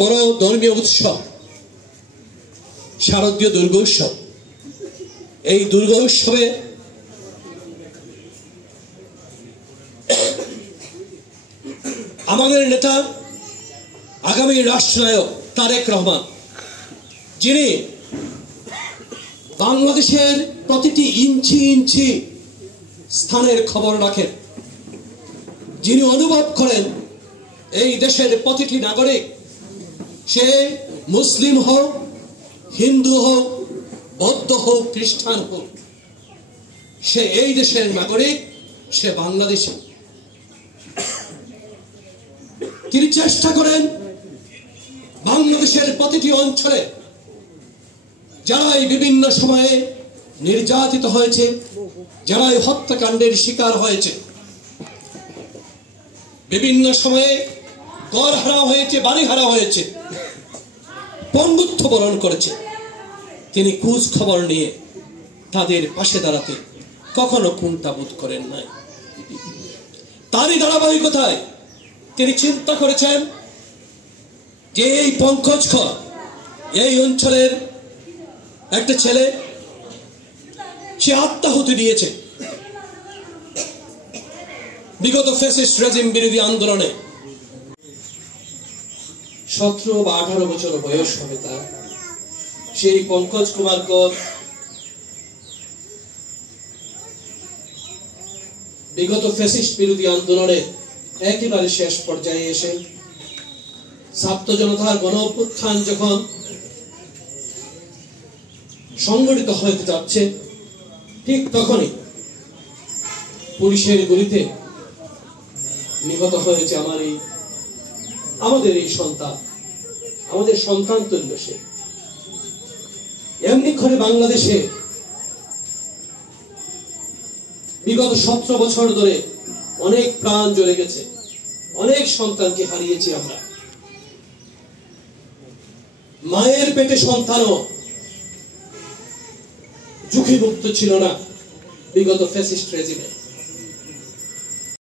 বড় ধর্মীয় উৎসব শারদীয় দুর্গোৎসব। এই দুর্গোৎসবে আমাদের নেতা আগামী রাষ্ট্রনায়ক তারেক রহমান, যিনি বাংলাদেশের প্রতিটি ইঞ্চি ইঞ্চি স্থানের খবর রাখেন, যিনি অনুভব করেন এই দেশের প্রতিটি নাগরিক, সে মুসলিম হোক, হিন্দু হোক, বৌদ্ধ হোক, খ্রিস্টান হোক, সে এই দেশের নাগরিক, সে বাংলাদেশী। তিনি চেষ্টা করেন বাংলাদেশের প্রতিটি অঞ্চলে যারা এই বিভিন্ন সময়ে নির্যাতিত হয়েছে, যারা এই হত্যাকাণ্ডের শিকার হয়েছে, বিভিন্ন সময়ে ঘর হারা হয়েছে, বাড়ি হারা হয়েছে, পঙ্গুত্ব বরণ করেছে, তিনি খোঁজ খবর নিয়ে তাদের পাশে দাঁড়াতে কখনো কুণ্ঠাবোধ করেন নাই। তারই ধারাবাহিকতায় তিনি চিন্তা করেছেন যে এই পঙ্কজ কর, এই অঞ্চলের একটা ছেলে, সে আত্মাহুতি দিয়েছে বিগত ফ্যাসিস্ট রেজিম বিরোধী আন্দোলনে। 17 বা 18 বছর বয়স হবে তার। সেই পঙ্কজ কুমার কর বিগত ফ্যাসিস্ট বিরোধী আন্দোলনে একেবারে শেষ পর্যায়ে এসে ছাত্র জনতার গণ অভ্যুত্থান যখন সংগঠিত হতে যাচ্ছে, ঠিক তখনই পুলিশের গুলিতে নিহত হয়েছে আমাদের এই সন্তান, আমাদের সন্তান তুল্য সে। এমনি করে বাংলাদেশে বিগত 17 বছর ধরে অনেক প্রাণ জ্বলে গেছে, অনেক সন্তানকে হারিয়েছি আমরা। মায়ের পেটে সন্তানও ঝুঁকিমুক্ত ছিল না বিগত ফ্যাসিস্ট রেজিমে।